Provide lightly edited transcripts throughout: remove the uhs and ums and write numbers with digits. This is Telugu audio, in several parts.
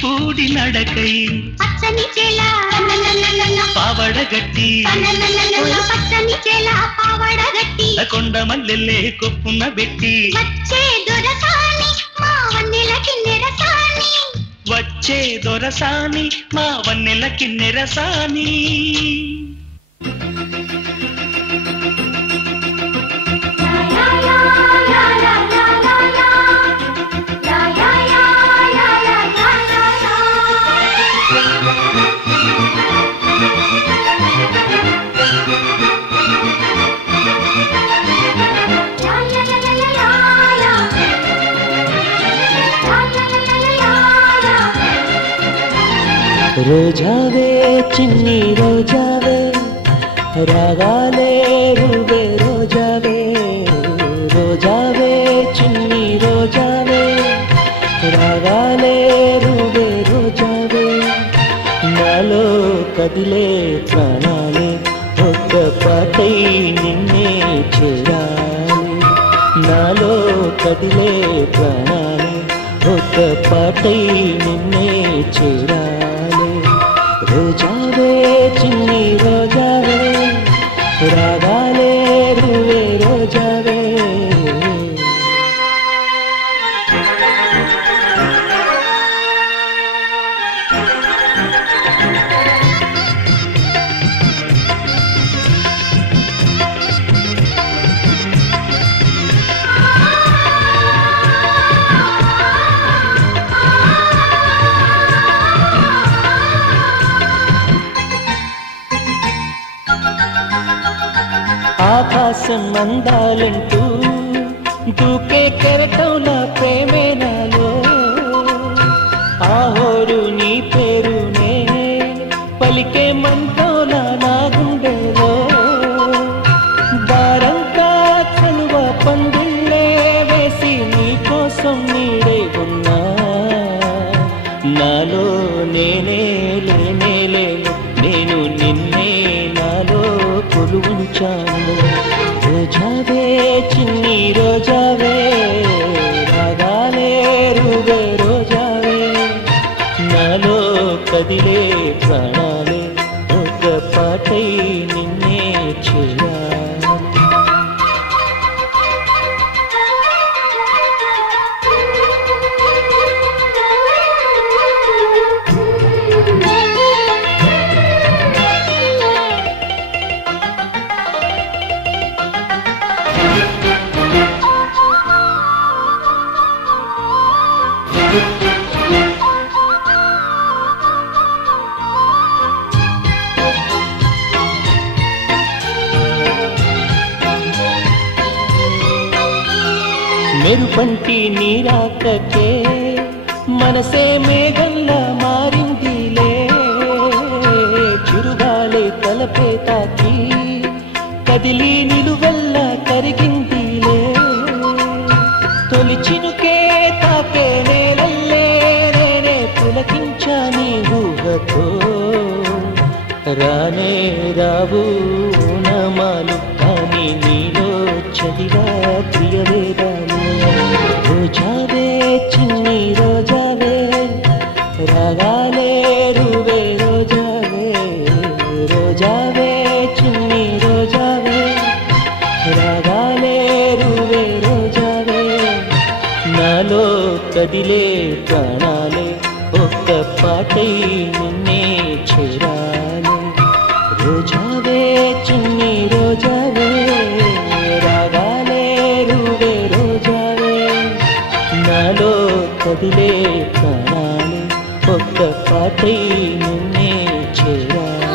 కూడి నడకై పచ్చని చేల పావడగట్టి పచ్చని చేల పావడగట్టి కొండ మల్లెల్లే కొప్పున పెట్టి వచ్చే దొరసాని మా వన్నెలకి నిరసాని వచ్చే దొరసాని మా వన్నెలకి నిరసాని రోజావే చిన్ని రోజావే రాగాలే రువే రోజావే రోజావే చిన్ని రోజావే రాగాలే రువే రోజావే నాలో కదిలే ప్రాణాలే ఒక్క పాటై నిన్నే చేరాలి నాలో కదిలే ప్రాణాలే ఒక్క పాటై నిన్నే చేరాలి రోజావే చిన్ని రోజావే రాగాలే రువే రోజావే ఆకాశం అందాలంటూ దూకే కెరటంలా ప్రేమే నాలో ఆహోరు నీ పేరునే పలికే మంటోలా నా గుండెలో దారంతా చలువ పందిళ్ళే వేసి నీ కోసం నీడే ఉన్నా నాలో నేనే లేనే లేను నేను నిన్నే నాలో కొలువుంచాను రోజావే చిన్ని రోజావే రాగాలే రువే రోజావే నాలో కదిలే ప్రాణాలే ఒక పాటై నిన్నే చేయాలి మెరుపంటి నీరాకకే మనసే మేఘంలా మారిందిలే చిరుగాలి తలపే తాకి కదిలి నిలువెల్లా కరిగిందిలే తొలి చినుకే తాకే నేలల్లే నేనే పులకించా నీ ఊహతో రానే రావు నమాలు కానీ నీలో చదివా ప్రియవేదాలు రోజావే చిన్ని రోజావే రాగాలే రువే రోజావే రోజావే చిన్ని రోజావే రాగాలే రువే రోజావే నాలో కదిలే ప్రాణాలే ఒక్క పాటై నిన్నే చేరాలి రోజావే చిన్ని రోజావే రాగాలే రువే రోజావే నాలో కదిలే ప్రాణాలే ఒక్క పాటై నిన్నే చేరాలి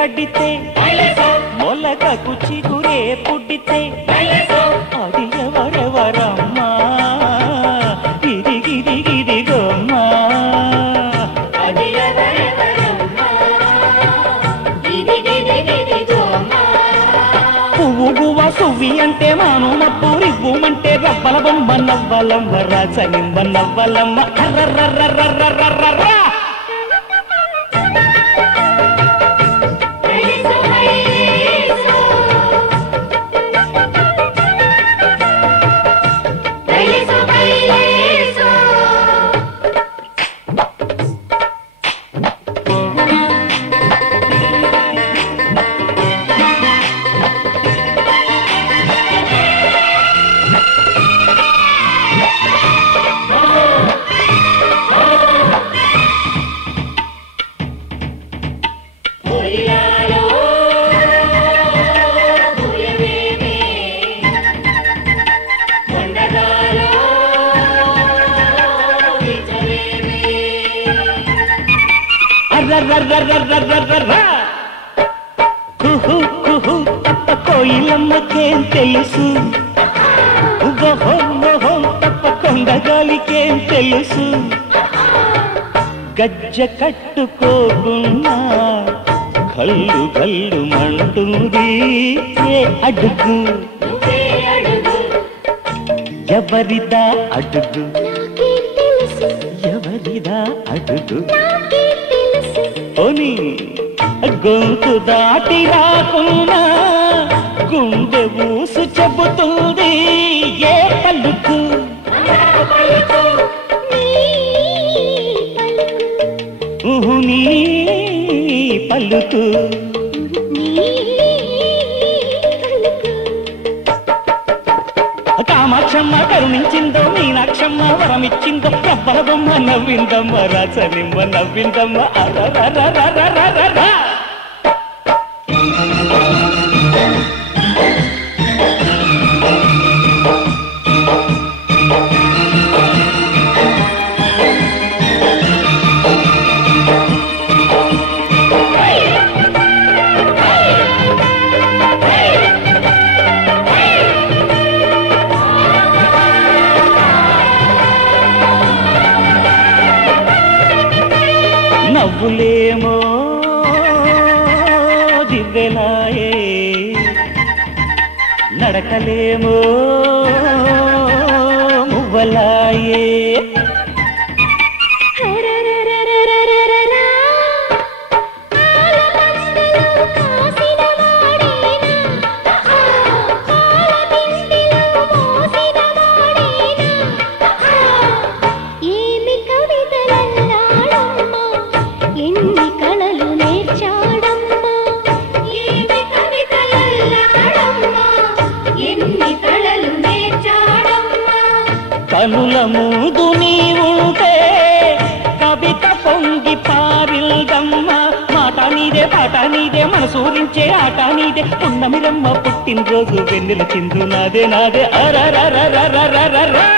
కడితే మొలకకు చిగురే పుట్టితే అది ఎవరెవరమ్మా గిరిగిరిగిరిగమ్మా పువ్వు గువ్వ సువ్వి అంటే మాను మప్పు రివ్వుమంటే రవ్వల బొమ్మ నవ్వలమ్మ రాజనిమ్మ నవ్వలమ్మ అర్రర్రర్రర్రర్రర్రర్రా కుహు కుహు తప్ప కోయిలమ్మకేం తెలుసు ఓహో ఓహో తప్ప కొండగాలికేం తెలుసు గజ్జ కట్టుకోకున్నా కళ్ళు కళ్ళు మంటుంది ఏ అడుగు ఎవరిదా అడుగు ఎవరిదా అడుగు ఓని గొంతు దాటి రాకున్నా గుండె ఊసు చెబుతుంది ఏ పలుకు నీ పలుకు కామాక్షమ్మ కరుణించిందో మీనాక్షమ్మ వరమిచ్చిందో రబ్బల బొమ్మ నవ్విందమ్మ రాజనిమ్మ నవ్విందమ్మ అరరరరరరరరర నవ్వులేమో దివ్వెలాయే నడకలేమో మువ్వలాయే కనుల ముందు నీవుంటే కవిత పొంగి పారిల్దమ్మ మాట నీదే పాట నీదే మనసూరించే ఆట నీదే పున్నమిరమ్మ పుట్టినరోజు వెన్నెల చిందు నాదే నాదే అరరరరరరరరా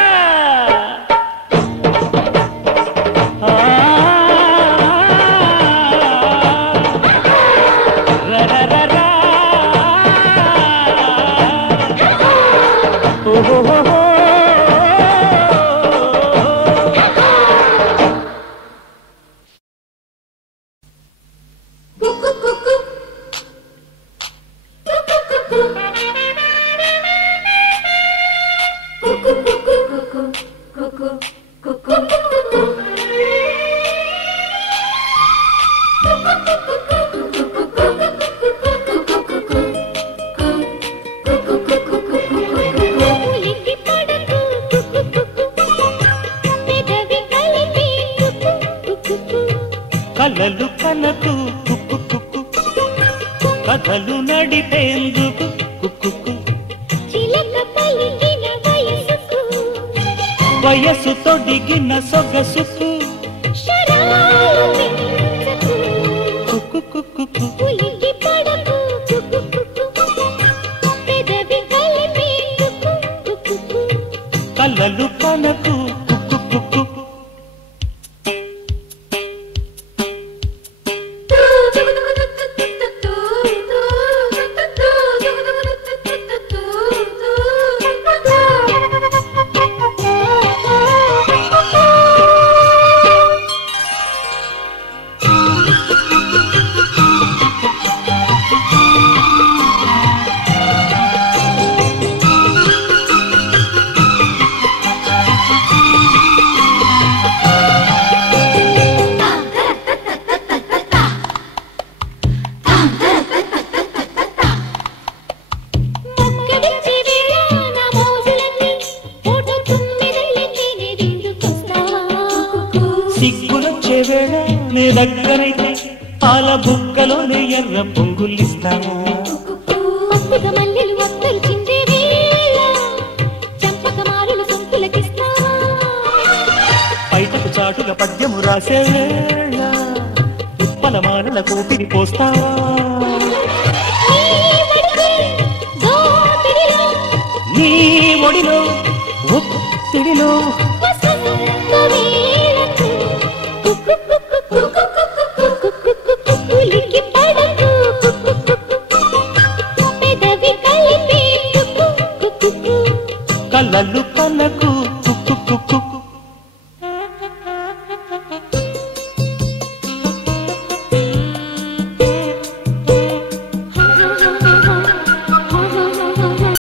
కలలు కనకు కుక్కు కుక్కు కథలు నడిపేందుకు కుక్కు చిలక పలికిన వయసుకు వయసు తొడిగిన సొగసుకు శరాలు పెంచకు కుక్కు కుక్కు పులికి పడకు కుక్కు పెదవి కలిపి కుక్కు కలలు కనకు కుక్కు కుక్కు దగ్గరైతే పాల బుక్కలోనే ఎర్ర పొంగులిస్తావా పప్పుగా మల్లెలు ఒక్కలు చిందే వేళ చంపక మారులు సొంతులకిస్తావా బయటకు చాటుగా పద్యము రాసే వేళ ఉప్పల మానల కోపిని పోస్తావా నీ ఒడిలో ఒత్తిడిలో కలలు కనకు కుక్కు కుక్కు